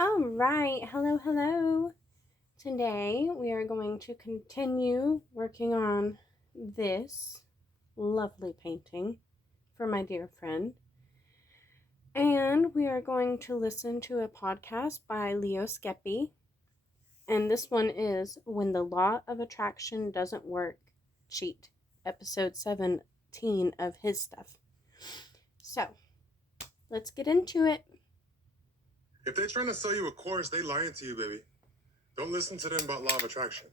All right, hello. Today we are going to continue working on this lovely painting for my dear friend. And we are going to listen to a podcast by Leo Skepi. And this one is When the Law of Attraction Doesn't Work, Cheat, episode 17 of his stuff. So, let's get into it. If they're trying to sell you a course, they lying to you, baby. Don't listen to them about law of attraction.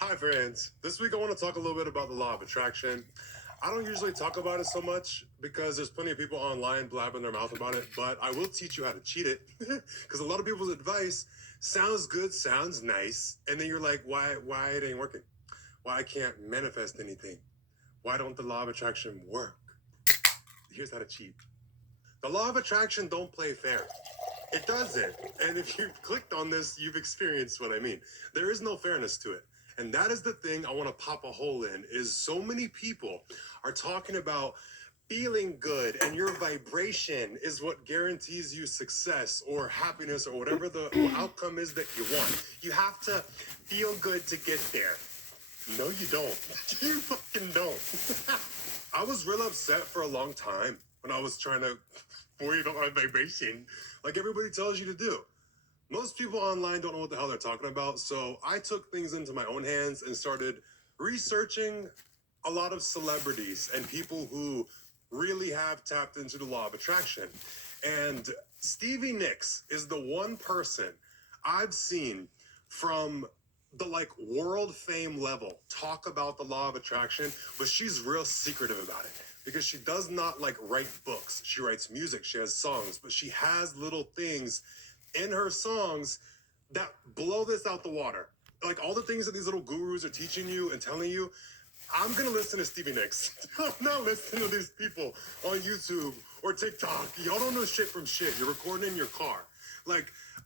Hi, friends. This week I want to talk a little bit about the law of attraction. I don't usually talk about it so much because there's plenty of people online blabbing their mouth about it, but I will teach you how to cheat it because a lot of people's advice sounds good, sounds nice, and then you're like, why it ain't working? Why I can't manifest anything? Why don't the law of attraction work? Here's how to cheat. The law of attraction don't play fair. It doesn't. And if you've clicked on this, you've experienced what I mean. There is no fairness to it. And that is the thing I want to pop a hole in, is so many people are talking about feeling good and your vibration is what guarantees you success or happiness or whatever the outcome is that you want. You have to feel good to get there. No, you don't. You fucking don't. I was real upset for a long time when I was trying to worry about my vibration, like everybody tells you to do. Most people online don't know what the hell they're talking about, so I took things into my own hands and started researching a lot of celebrities and people who really have tapped into the law of attraction. And Stevie Nicks is the one person I've seen from the world fame level talk about the law of attraction, but she's real secretive about it because she does not write books. She writes music, she has songs, but she has little things in her songs that blow this out the water. Like all the things that these little gurus are teaching you and telling you, I'm gonna listen to Stevie Nicks. I'm not listening to these people on YouTube or TikTok. Y'all don't know shit from shit. You're recording in your car.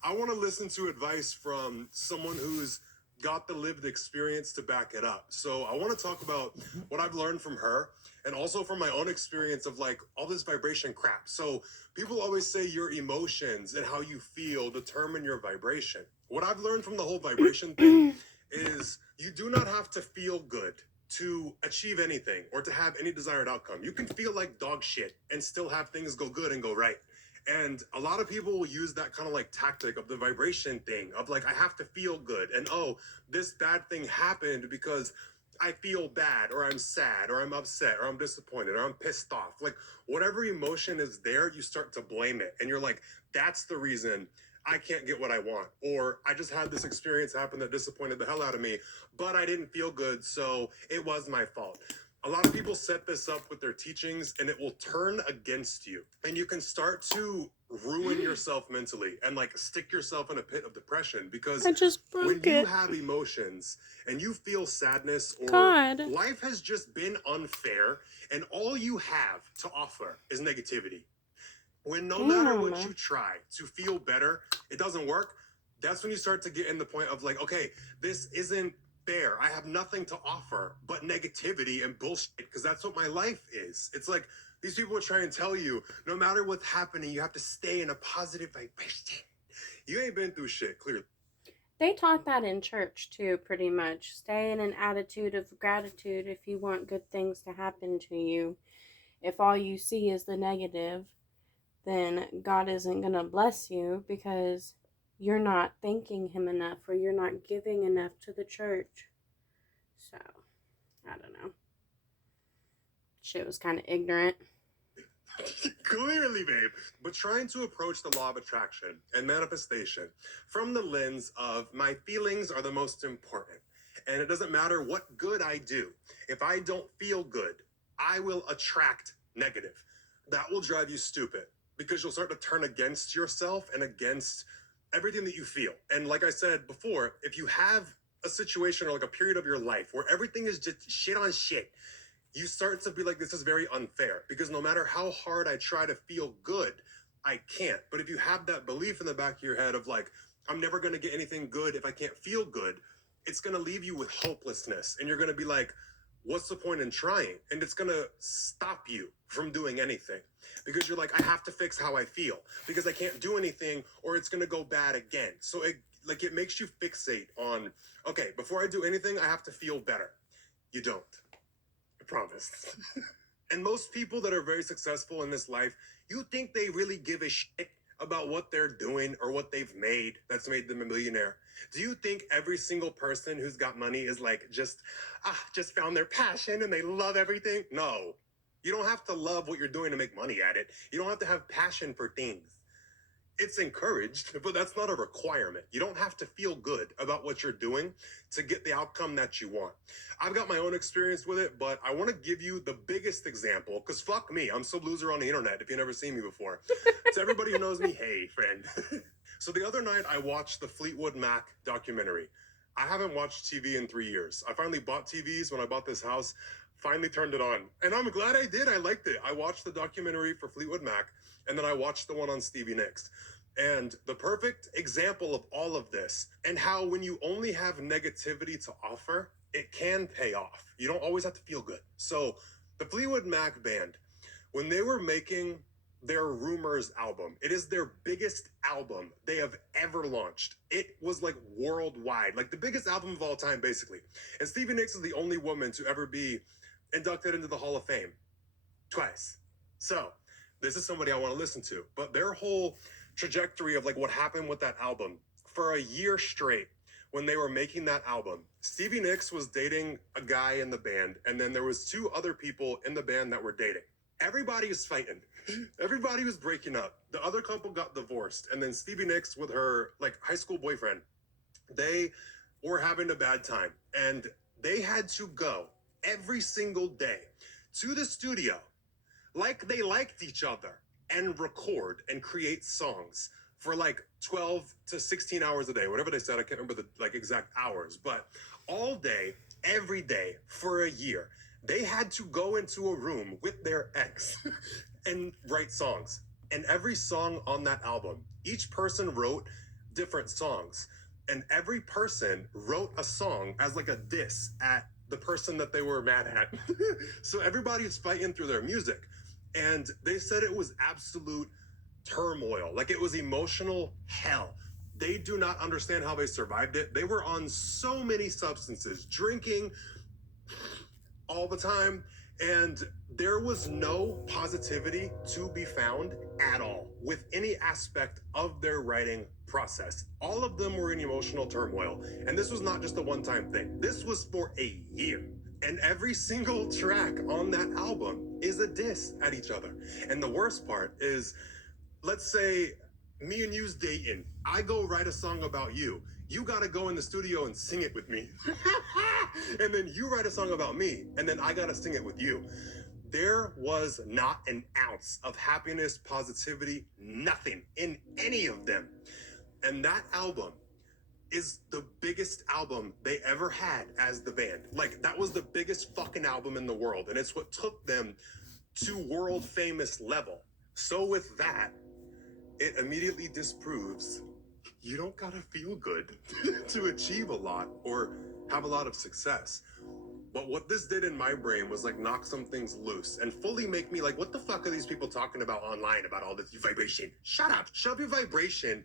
I want to listen to advice from someone who's got the lived experience to back it up. So I want to talk about what I've learned from her and also from my own experience of all this vibration crap. So people always say your emotions and how you feel determine your vibration. What I've learned from the whole vibration thing is you do not have to feel good to achieve anything or to have any desired outcome. You can feel like dog shit and still have things go good and go right. And a lot of people will use that kind of tactic of the vibration thing of I have to feel good. And this bad thing happened because I feel bad or I'm sad or I'm upset or I'm disappointed or I'm pissed off. Whatever emotion is there, you start to blame it. And you're like, that's the reason I can't get what I want. Or I just had this experience happen that disappointed the hell out of me, but I didn't feel good, so it was my fault. A lot of people set this up with their teachings and it will turn against you. And you can start to ruin yourself mentally and stick yourself in a pit of depression because when you have emotions and you feel sadness or life has just been unfair and all you have to offer is negativity. When no matter what you try to feel better, it doesn't work. That's when you start to get in the point of okay, this isn't fair. I have nothing to offer but negativity and bullshit because that's what my life is. It's these people are trying to tell you no matter what's happening, you have to stay in a positive vibration. You ain't been through shit, clearly. They taught that in church too, pretty much. Stay in an attitude of gratitude if you want good things to happen to you. If all you see is the negative, then God isn't going to bless you because you're not thanking Him enough or you're not giving enough to the church. So, I don't know. Shit was kind of ignorant. Clearly, babe. But trying to approach the law of attraction and manifestation from the lens of my feelings are the most important. And it doesn't matter what good I do. If I don't feel good, I will attract negative. That will drive you stupid because you'll start to turn against yourself and against everything that you feel. And like I said before, if you have a situation or a period of your life where everything is just shit on shit, you start to be this is very unfair because no matter how hard I try to feel good, I can't. But if you have that belief in the back of your head of I'm never going to get anything good if I can't feel good, it's going to leave you with hopelessness. And you're going to be what's the point in trying? And it's gonna stop you from doing anything because you're like, I have to fix how I feel because I can't do anything or it's gonna go bad again. So it makes you fixate on, okay, before I do anything, I have to feel better. You don't. I promise. And most people that are very successful in this life, you think they really give a shit about what they're doing or what they've made that's made them a millionaire? Do you think every single person who's got money is like just found their passion and they love everything? No. You don't have to love what you're doing to make money at it. You don't have to have passion for things. It's encouraged, but that's not a requirement. You don't have to feel good about what you're doing to get the outcome that you want. I've got my own experience with it, but I want to give you the biggest example, because fuck me, I'm some loser on the internet if you've never seen me before. To everybody who knows me, hey, friend. So the other night, I watched the Fleetwood Mac documentary. I haven't watched TV in 3 years. I finally bought TVs when I bought this house, finally turned it on. And I'm glad I did. I liked it. I watched the documentary for Fleetwood Mac, and then I watched the one on Stevie Nicks. And the perfect example of all of this and how when you only have negativity to offer, it can pay off. You don't always have to feel good. So the Fleetwood Mac band, when they were making their Rumors album, it is their biggest album they have ever launched. It was like worldwide, like the biggest album of all time, basically. And Stevie Nicks is the only woman to ever be inducted into the Hall of Fame twice. So this is somebody I want to listen to. But their whole trajectory of like what happened with that album for a year straight when they were making that album, Stevie Nicks was dating a guy in the band, and then there was 2 other people in the band that were dating. Everybody was fighting. Everybody was breaking up. The other couple got divorced, and then Stevie Nicks with her like high school boyfriend, they were having a bad time, and they had to go every single day to the studio like they liked each other and record and create songs for like 12 to 16 hours a day, whatever they said. I can't remember the like exact hours, but all day, every day for a year, they had to go into a room with their ex and write songs. And every song on that album, each person wrote different songs, and every person wrote a song as like a diss at the person that they were mad at. So everybody's fighting through their music. And they said it was absolute turmoil. Like it was emotional hell. They do not understand how they survived it. They were on so many substances, drinking all the time, and there was no positivity to be found at all with any aspect of their writing process. All of them were in emotional turmoil. And this was not just a one-time thing. This was for a year. And every single track on that album is a diss at each other. And the worst part is, let's say me and you's dating. I go write a song about you. You gotta go in the studio and sing it with me. And then you write a song about me, and then I gotta sing it with you. There was not an ounce of happiness, positivity, nothing in any of them. And that album is the biggest album they ever had as the band. Like, that was the biggest fucking album in the world, and it's what took them to world famous level. So with that, it immediately disproves you don't gotta feel good to achieve a lot or have a lot of success. But what this did in my brain was like knock some things loose and fully make me like, what the fuck are these people talking about online about all this vibration? Shut up, shut up your vibration.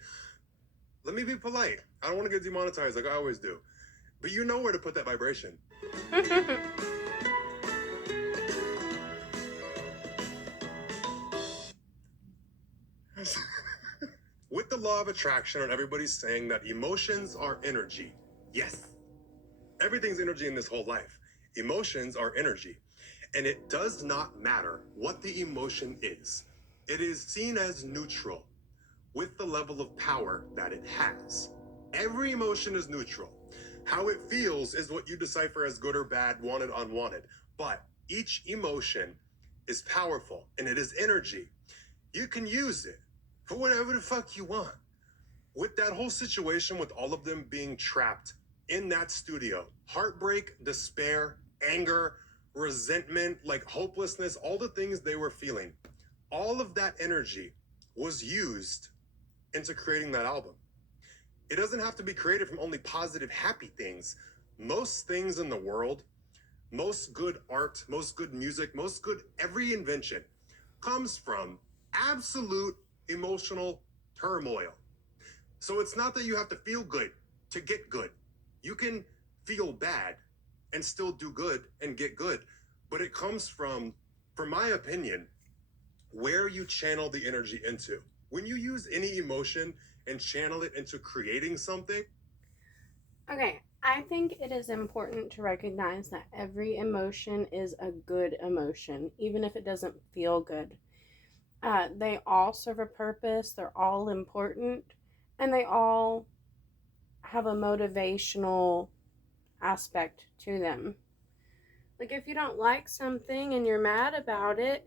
Let me be polite. I don't want to get demonetized like I always do. But you know where to put that vibration. With the law of attraction, and everybody's saying that emotions are energy. Yes. Everything's energy in this whole life. Emotions are energy. And it does not matter what the emotion is. It is seen as neutral with the level of power that it has. Every emotion is neutral. How it feels is what you decipher as good or bad, wanted, unwanted. But each emotion is powerful, and it is energy. You can use it for whatever the fuck you want. With that whole situation, with all of them being trapped in that studio, heartbreak, despair, anger, resentment, like hopelessness, all the things they were feeling, all of that energy was used into creating that album. It doesn't have to be created from only positive, happy things. Most things in the world Most good art, most good music, most good every invention comes from absolute emotional turmoil. So it's not that you have to feel good to get good. You can feel bad and still do good and get good. But it comes from my opinion, where you channel the energy into. When you use any emotion and channel it into creating something. Okay, I think it is important to recognize that every emotion is a good emotion, even if it doesn't feel good. They all serve a purpose, they're all important, and they all have a motivational aspect to them. Like, if you don't like something and you're mad about it,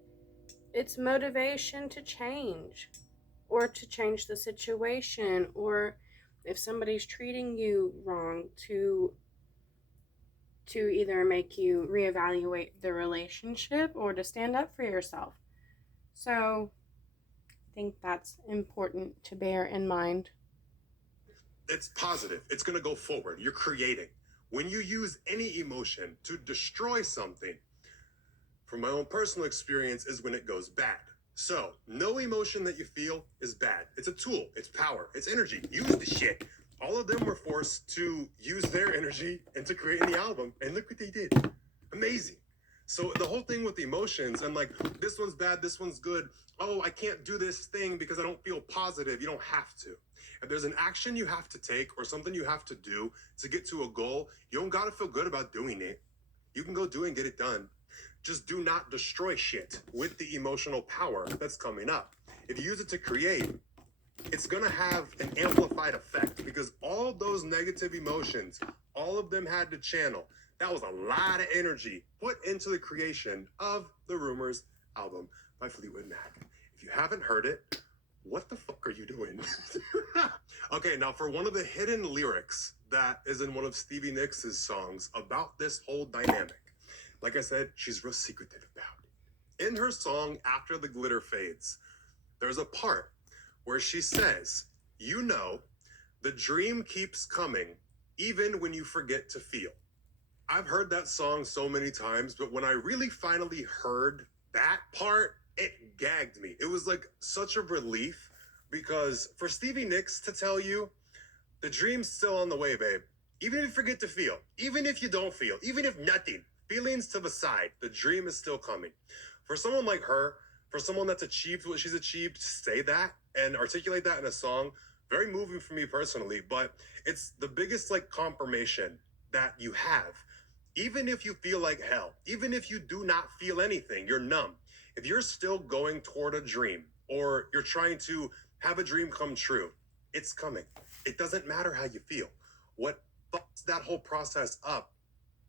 it's motivation to change or to change the situation, or if somebody's treating you wrong, to either make you reevaluate the relationship or to stand up for yourself. So I think that's important to bear in mind. It's positive. It's going to go forward. You're creating. When you use any emotion to destroy something, from my own personal experience, is when it goes bad. So, no emotion that you feel is bad. It's a tool, it's power, it's energy. Use the shit. All of them were forced to use their energy into creating the album, and look what they did. Amazing. So, the whole thing with emotions and like, this one's bad, this one's good. Oh, I can't do this thing because I don't feel positive. You don't have to. If there's an action you have to take or something you have to do to get to a goal, you don't got to feel good about doing it. You can go do it and get it done. Just do not destroy shit with the emotional power that's coming up. If you use it to create, it's going to have an amplified effect because all those negative emotions, all of them had to channel. That was a lot of energy put into the creation of the Rumors album by Fleetwood Mac. If you haven't heard it, what the fuck are you doing? Okay, now for one of the hidden lyrics that is in one of Stevie Nicks' songs about this whole dynamic. Like I said, she's real secretive about it. In her song, After the Glitter Fades, there's a part where she says, you know, the dream keeps coming even when you forget to feel. I've heard that song so many times, but when I really finally heard that part, it gagged me. It was like such a relief because for Stevie Nicks to tell you, the dream's still on the way, babe. Even if you forget to feel, even if you don't feel, even if nothing, feelings to the side, the dream is still coming. For someone like her, for someone that's achieved what she's achieved, to say that and articulate that in a song, very moving for me personally, but it's the biggest like confirmation that you have. Even if you feel like hell, even if you do not feel anything, you're numb. If you're still going toward a dream or you're trying to have a dream come true, it's coming. It doesn't matter how you feel. What fucks that whole process up,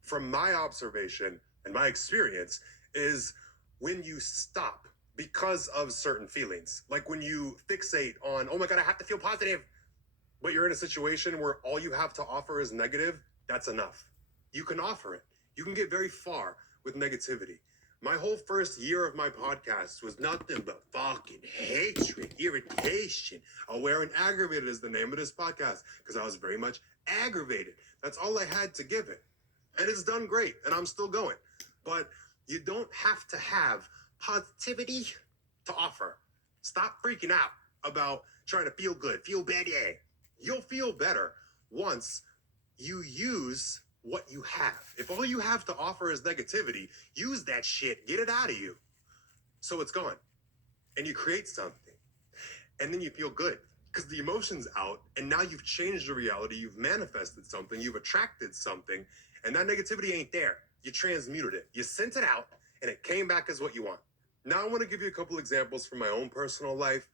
from my observation and my experience, is when you stop because of certain feelings. Like when you fixate on, oh my God, I have to feel positive, but you're in a situation where all you have to offer is negative, that's enough. You can offer it. You can get very far with negativity. My whole first year of my podcast was nothing but fucking hatred, irritation. Aware and Aggravated is the name of this podcast because I was very much aggravated. That's all I had to give it. And it's done great, and I'm still going. But you don't have to have positivity to offer. Stop freaking out about trying to feel good, feel better. You'll feel better once you use what you have. If all you have to offer is negativity, use that shit, get it out of you. So it's gone. And you create something. And then you feel good because the emotion's out, and now you've changed the reality, you've manifested something, you've attracted something, and that negativity ain't there. You transmuted it. You sent it out, and it came back as what you want. Now I want to give you a couple examples from my own personal life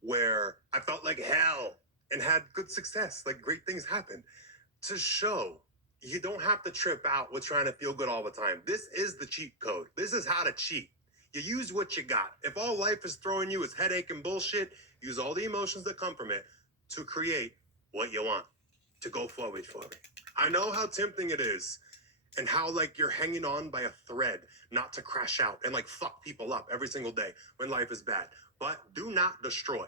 where I felt like hell and had good success, like great things happened, to show you don't have to trip out with trying to feel good all the time. This is the cheat code. This is how to cheat. You use what you got. If all life is throwing you is headache and bullshit, use all the emotions that come from it to create what you want, to go forward for it. I know how tempting it is and how like you're hanging on by a thread not to crash out and like fuck people up every single day when life is bad. But do not destroy.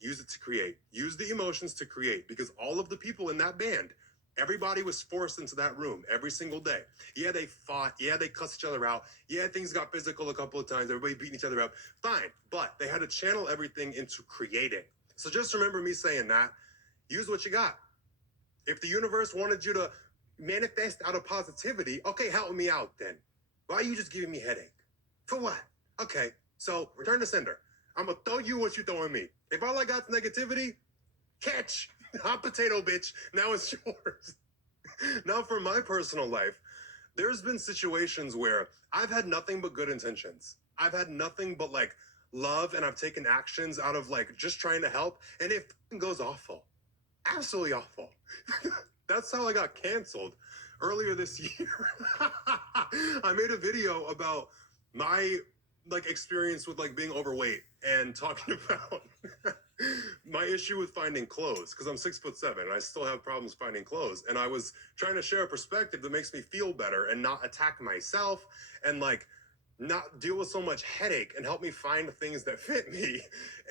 Use it to create. Use the emotions to create, because all of the people in that band, Everybody was forced into that room every single day. Yeah, they fought. Yeah, they cussed each other out. Yeah, things got physical a couple of times. Everybody beating each other up. Fine. But they had to channel everything into creating. So just remember me saying that. Use what you got. If the universe wanted you to manifest out of positivity, okay, help me out then. Why are you just giving me headache? For what? Okay, so return to sender. I'm going to throw you what you throwing me. If all I got's negativity, catch. Hot potato, bitch. Now it's yours. Now, for my personal life, there's been situations where I've had nothing but good intentions. I've had nothing but like love, and I've taken actions out of like just trying to help, and it goes awful. Absolutely awful. That's how I got canceled earlier this year. I made a video about my like experience with like being overweight and talking about my issue with finding clothes, because I'm 6'7" and I still have problems finding clothes. And I was trying to share a perspective that makes me feel better and not attack myself and like not deal with so much headache and help me find things that fit me.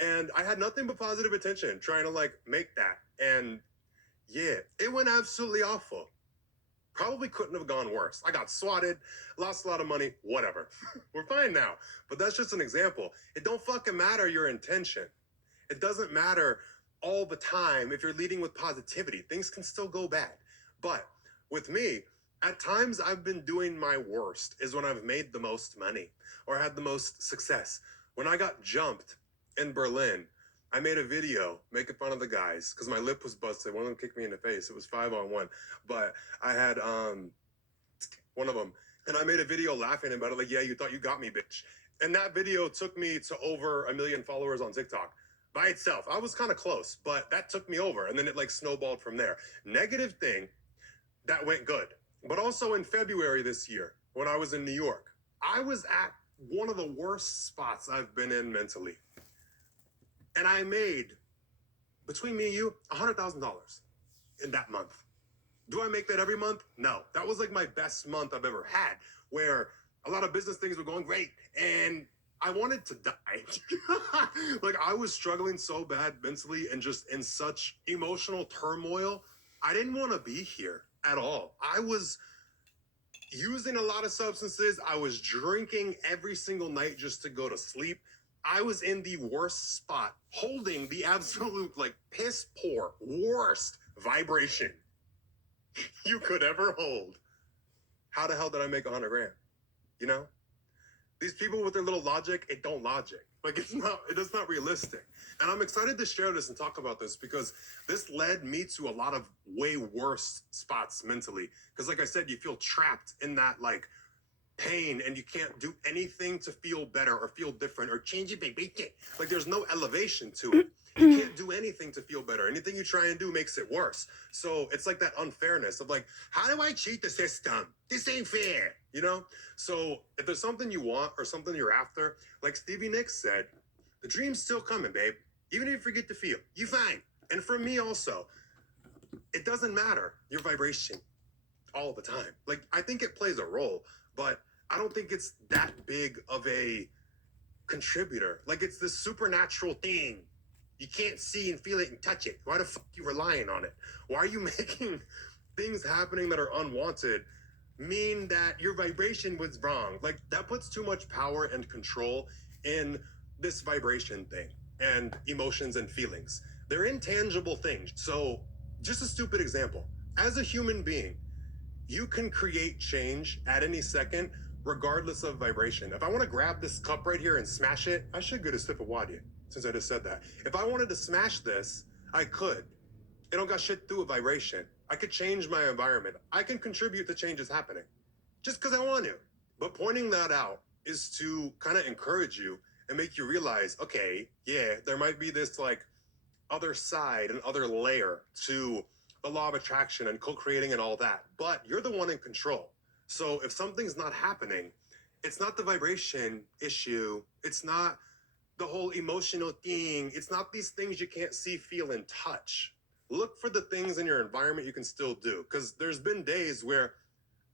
And I had nothing but positive intention trying to like make that. And yeah, it went absolutely awful. Probably couldn't have gone worse. I got swatted, lost a lot of money, whatever. We're fine now. But that's just an example. It don't fucking matter your intention. It doesn't matter all the time if you're leading with positivity. Things can still go bad. But with me, at times I've been doing my worst is when I've made the most money or had the most success. When I got jumped in Berlin, I made a video making fun of the guys because my lip was busted. One of them kicked me in the face. It was 5-on-1. But I had one of them. And I made a video laughing about it. Like, yeah, you thought you got me, bitch. And that video took me to over 1 million followers on TikTok by itself. I was kind of close, but that took me over. And then it like snowballed from there. Negative thing, that went good. But also in February this year, when I was in New York, I was at one of the worst spots I've been in mentally. And I made, between me and you, $100,000 in that month. Do I make that every month? No. That was like my best month I've ever had, where a lot of business things were going great and I wanted to die. Like I was struggling so bad mentally and just in such emotional turmoil. I didn't want to be here at all. I was using a lot of substances. I was drinking every single night just to go to sleep. I was in the worst spot, holding the absolute like piss poor, worst vibration you could ever hold. How the hell did I make $100,000? You know? These people with their little logic, it don't logic. Like it's not realistic. And I'm excited to share this and talk about this because this led me to a lot of way worse spots mentally. Because like I said, you feel trapped in that like pain and you can't do anything to feel better or feel different or change it, baby. Like there's no elevation to it. You can't do anything to feel better. Anything you try and do makes it worse. So it's like that unfairness of like, how do I cheat the system? This ain't fair, you know? So if there's something you want or something you're after, like Stevie Nicks said, the dream's still coming, babe. Even if you forget to feel, you fine. And for me also, it doesn't matter your vibration all the time. Like I think it plays a role, but I don't think it's that big of a contributor. Like it's this supernatural thing. You can't see and feel it and touch it. Why the fuck are you relying on it? Why are you making things happening that are unwanted mean that your vibration was wrong? Like that puts too much power and control in this vibration thing and emotions and feelings. They're intangible things. So just a stupid example. As a human being, you can create change at any second, regardless of vibration. If I want to grab this cup right here and smash it, I should get a sip of water, since I just said that. If I wanted to smash this, I could. It don't got shit through a vibration. I could change my environment. I can contribute to changes happening just because I want to. But pointing that out is to kind of encourage you and make you realize, okay, yeah, there might be this like other side and other layer to the law of attraction and co-creating and all that, but you're the one in control. So if something's not happening, it's not the vibration issue. It's not the whole emotional thing. It's not these things you can't see, feel, and touch. Look for the things in your environment you can still do. Because there's been days where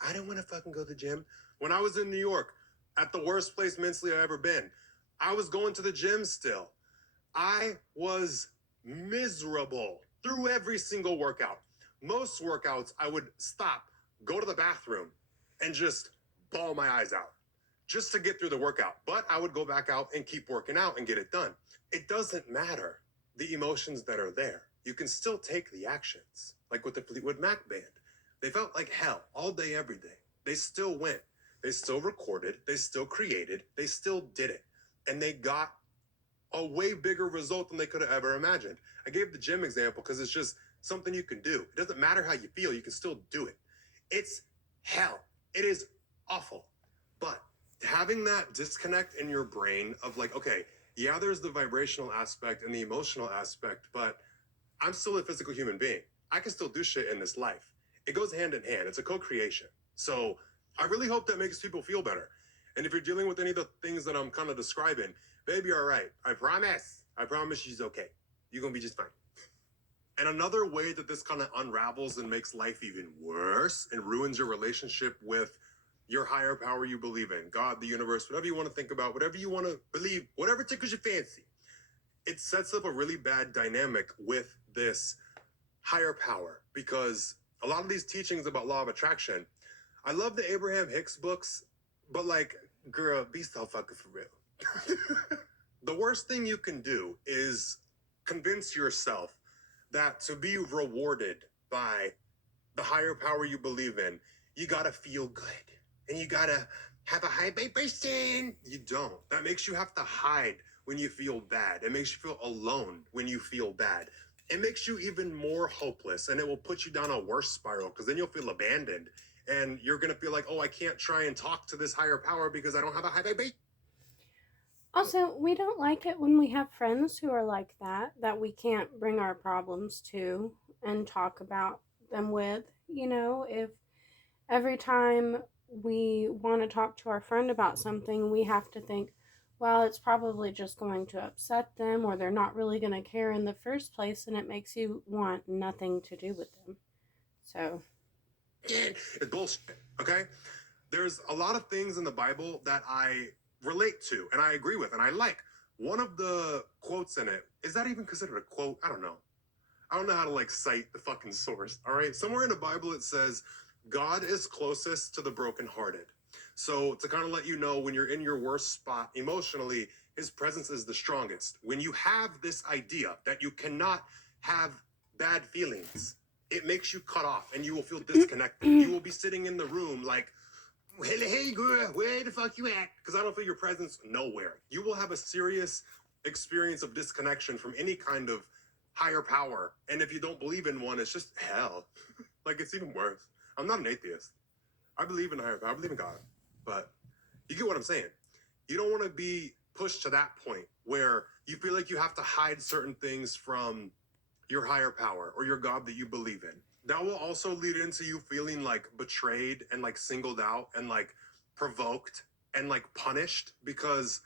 I didn't want to fucking go to the gym. When I was in New York, at the worst place mentally I've ever been, I was going to the gym still. I was miserable through every single workout. most workouts, I would stop, go to the bathroom, and just bawl my eyes out just to get through the workout. But I would go back out and keep working out and get it done. It doesn't matter the emotions that are there. You can still take the actions. Like with the Fleetwood Mac band. They felt like hell all day, every day. They still went. They still recorded. They still created. They still did it. And they got a way bigger result than they could have ever imagined. I gave the gym example because it's just something you can do. It doesn't matter how you feel. You can still do it. It's hell. It is awful. But having that disconnect in your brain of like, okay, yeah, there's the vibrational aspect and the emotional aspect, but I'm still a physical human being. I can still do shit in this life. It goes hand in hand. It's a co-creation. So I really hope that makes people feel better. And if you're dealing with any of the things that I'm kind of describing, baby, you're all right. I promise. I promise she's okay. You're going to be just fine. And another way that this kind of unravels and makes life even worse and ruins your relationship with your higher power you believe in, God, the universe, whatever you want to think about, whatever you want to believe, whatever tickles your fancy, it sets up a really bad dynamic with this higher power. Because a lot of these teachings about law of attraction, I love the Abraham Hicks books, but like, girl, be so fucking for real. The worst thing you can do is convince yourself that to be rewarded by the higher power you believe in, you gotta feel good and you gotta have a high vibration. You don't. That makes you have to hide when you feel bad. It makes you feel alone when you feel bad. It makes you even more hopeless, and it will put you down a worse spiral because then you'll feel abandoned and you're gonna feel like, oh, I can't try and talk to this higher power because I don't have a high vibration. Also, we don't like it when we have friends who are like that we can't bring our problems to and talk about them with. You know, if every time we want to talk to our friend about something, we have to think, well, it's probably just going to upset them, or they're not really going to care in the first place, and it makes you want nothing to do with them. So, It's bullshit, okay? There's a lot of things in the Bible that I relate to and I agree with and I like. One of the quotes in it, is that even considered a quote? I don't know. I don't know how to like cite the fucking source, all right? Somewhere in the Bible it says, God is closest to the brokenhearted. So to kind of let you know when you're in your worst spot emotionally, his presence is the strongest. When you have this idea that you cannot have bad feelings, it makes you cut off and you will feel disconnected. You will be sitting in the room like, hey girl, where the fuck you at? Because I don't feel your presence nowhere. You will have a serious experience of disconnection from any kind of higher power. And if you don't believe in one, it's just hell. Like, it's even worse. I'm not an atheist. I believe in higher power. I believe in God. But you get what I'm saying. You don't want to be pushed to that point where you feel like you have to hide certain things from your higher power or your God that you believe in. That will also lead into you feeling like betrayed and like singled out and like provoked and like punished because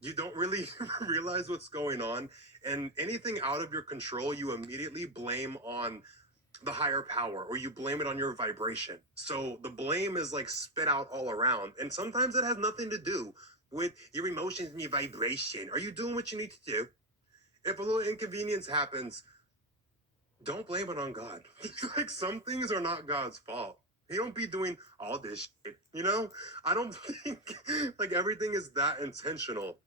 you don't really realize what's going on. And anything out of your control, you immediately blame on the higher power or you blame it on your vibration. So the blame is like spit out all around. And sometimes it has nothing to do with your emotions and your vibration. Are you doing what you need to do? If a little inconvenience happens, don't blame it on God. Like, some things are not God's fault. He don't be doing all this shit, you know? I don't think like everything is that intentional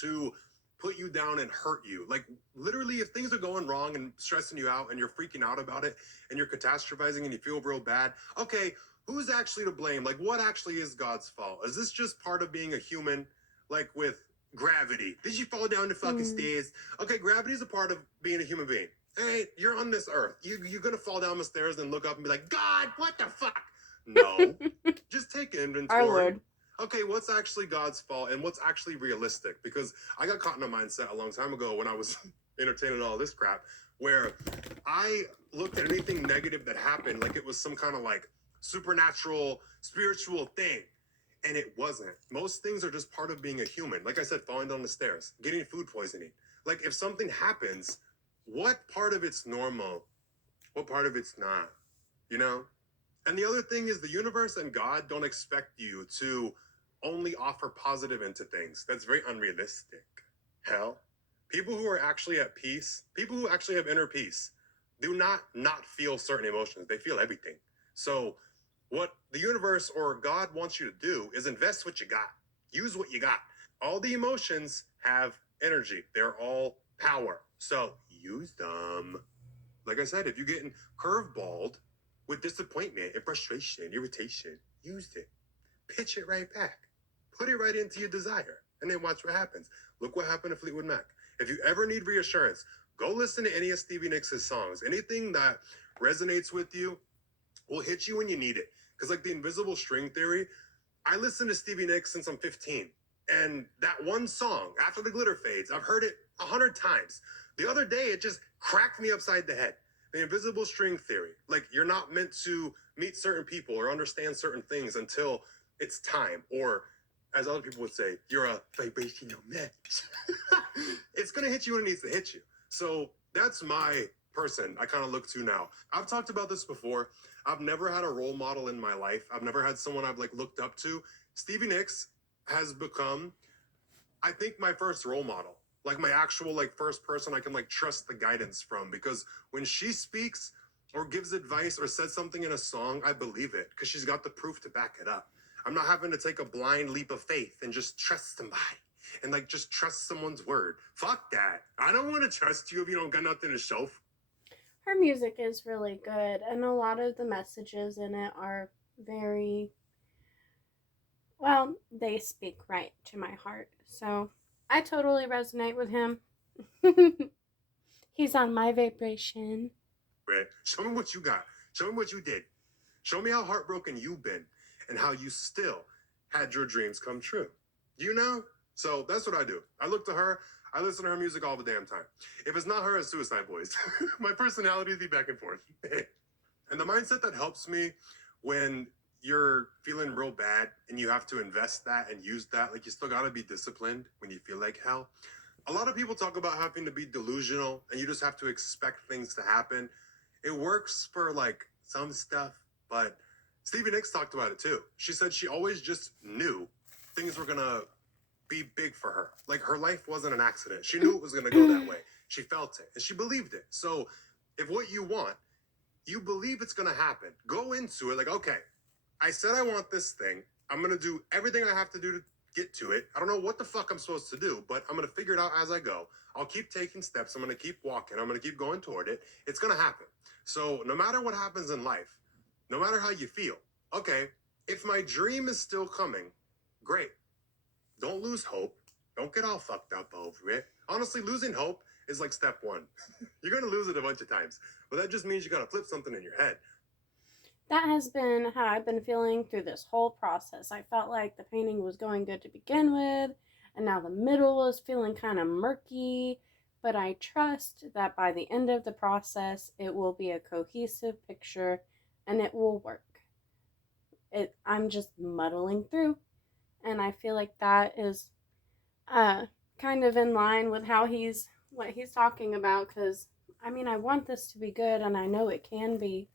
to put you down and hurt you. Like, literally, if things are going wrong and stressing you out and you're freaking out about it and you're catastrophizing and you feel real bad, okay, who's actually to blame? Like, what actually is God's fault? Is this just part of being a human? Like with gravity. Did you fall down the fucking stairs? Okay, gravity is a part of being a human being. Hey, you're on this earth. You're gonna fall down the stairs and look up and be like, God, what the fuck? No. Just take inventory. our Lord. Okay, what's actually God's fault and what's actually realistic? Because I got caught in a mindset a long time ago when I was entertaining all this crap, where I looked at anything negative that happened like it was some kind of like supernatural, spiritual thing. And it wasn't. Most things are just part of being a human. Like I said, falling down the stairs, getting food poisoning. Like, if something happens, what part of it's normal? What part of it's not? You know? And the other thing is the universe and God don't expect you to only offer positive into things. That's very unrealistic. Hell, people who are actually at peace, people who actually have inner peace, do not feel certain emotions. They feel everything. So what the universe or God wants you to do is invest what you got. Use what you got. All the emotions have energy. They're all power. So use them. Like I said, if you're getting curveballed with disappointment and frustration and irritation, use it. Pitch it right back. Put it right into your desire. And then watch what happens. Look what happened to Fleetwood Mac. If you ever need reassurance, go listen to any of Stevie Nicks' songs. Anything that resonates with you will hit you when you need it. Because like the invisible string theory, I listened to Stevie Nicks since I'm 15. And that one song, After the Glitter Fades, I've heard it 100 times. The other day, it just cracked me upside the head. The invisible string theory. Like, you're not meant to meet certain people or understand certain things until it's time. Or, as other people would say, you're a vibrational match. It's going to hit you when it needs to hit you. So that's my person I kind of look to now. I've talked about this before. I've never had a role model in my life. I've never had someone I've like looked up to. Stevie Nicks has become, I think, my first role model, like my actual like first person I can like trust the guidance from, because when she speaks or gives advice or says something in a song, I believe it because she's got the proof to back it up. I'm not having to take a blind leap of faith and just trust somebody and like just trust someone's word. Fuck that. I don't want to trust you if you don't got nothing to show. Her music is really good, and a lot of the messages in it are very, well, they speak right to my heart. So I totally resonate with him. He's on my vibration. Right. Show me what you got. Show me what you did. Show me how heartbroken you've been and how you still had your dreams come true. You know? So that's what I do. I look to her. I listen to her music all the damn time. If it's not her, it's Suicide Boys. My personality be back and forth. And the mindset that helps me when you're feeling real bad and you have to invest that and use that, like you still got to be disciplined when you feel like hell. A lot of people talk about having to be delusional and you just have to expect things to happen. It works for like some stuff, but Stevie Nicks talked about it too. She said she always just knew things were gonna be big for her. Like her life wasn't an accident. She knew it was gonna go that way. She felt it and she believed it. So if what you want, you believe it's gonna happen, go into it like, okay, I said I want this thing. I'm gonna do everything I have to do to get to it. I don't know what the fuck I'm supposed to do, but I'm gonna figure it out as I go. I'll keep taking steps. I'm gonna keep walking. I'm gonna keep going toward it. It's gonna happen. So no matter what happens in life, no matter how you feel, okay, if my dream is still coming, great. Don't lose hope. Don't get all fucked up over it. Honestly, losing hope is like step one. You're gonna lose it a bunch of times, but that just means you gotta flip something in your head. That has been how I've been feeling through this whole process. I felt like the painting was going good to begin with, and now the middle is feeling kind of murky, but I trust that by the end of the process, it will be a cohesive picture and it will work. I'm just muddling through, and I feel like that is kind of in line with what he's talking about, because I mean, I want this to be good and I know it can be.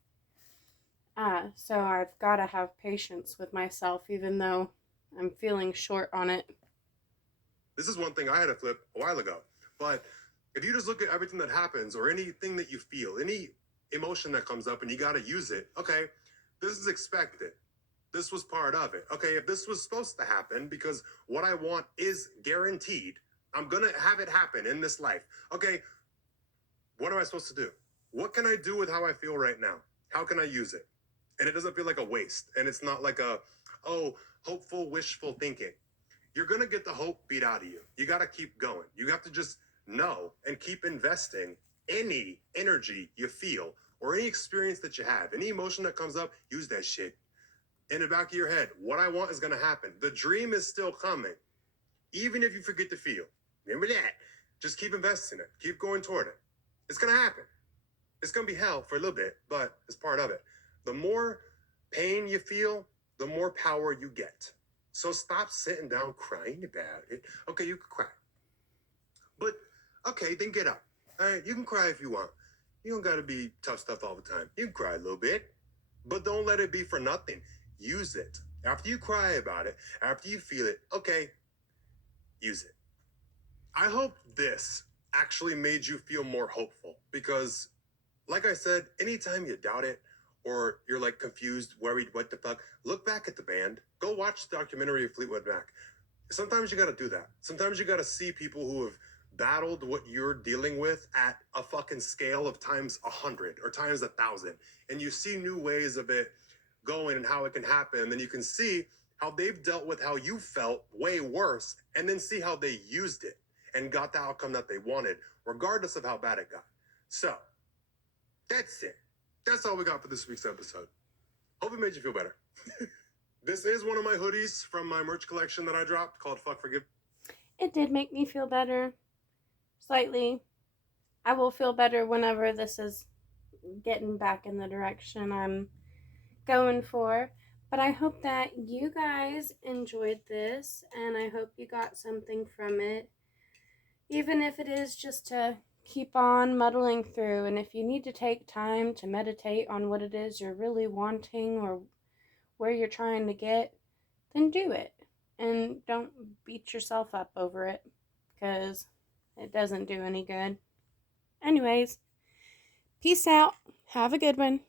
So I've got to have patience with myself, even though I'm feeling short on it. This is one thing I had to flip a while ago. But if you just look at everything that happens or anything that you feel, any emotion that comes up and you got to use it, okay, this is expected. This was part of it. Okay, if this was supposed to happen because what I want is guaranteed, I'm going to have it happen in this life. Okay, what am I supposed to do? What can I do with how I feel right now? How can I use it? And it doesn't feel like a waste. And it's not like hopeful, wishful thinking. You're going to get the hope beat out of you. You got to keep going. You have to just know and keep investing any energy you feel or any experience that you have, any emotion that comes up, use that shit. In the back of your head, what I want is going to happen. The dream is still coming, even if you forget to feel. Remember that. Just keep investing it. Keep going toward it. It's going to happen. It's going to be hell for a little bit, but it's part of it. The more pain you feel, the more power you get. So stop sitting down crying about it. Okay, you can cry. But, okay, then get up. All right, you can cry if you want. You don't got to be tough stuff all the time. You can cry a little bit, but don't let it be for nothing. Use it. After you cry about it, after you feel it, okay, use it. I hope this actually made you feel more hopeful, because Like I said, anytime you doubt it or you're like confused, worried, what the fuck, look back at the band. Go watch the documentary of Fleetwood Mac. Sometimes you got to do that. Sometimes you got to see people who have battled what you're dealing with at a fucking scale of times 100 or times 1,000. And you see new ways of it going and how it can happen. And then you can see how they've dealt with how you felt way worse, and then see how they used it and got the outcome that they wanted, regardless of how bad it got. So, that's it. That's all we got for this week's episode. Hope it made you feel better. This is one of my hoodies from my merch collection that I dropped called Fuck Forgive. It did make me feel better. Slightly. I will feel better whenever this is getting back in the direction I'm going for. But I hope that you guys enjoyed this, and I hope you got something from it. Even if it is just to keep on muddling through, and if you need to take time to meditate on what it is you're really wanting or where you're trying to get, then do it. And don't beat yourself up over it, because it doesn't do any good. Anyways, peace out. Have a good one.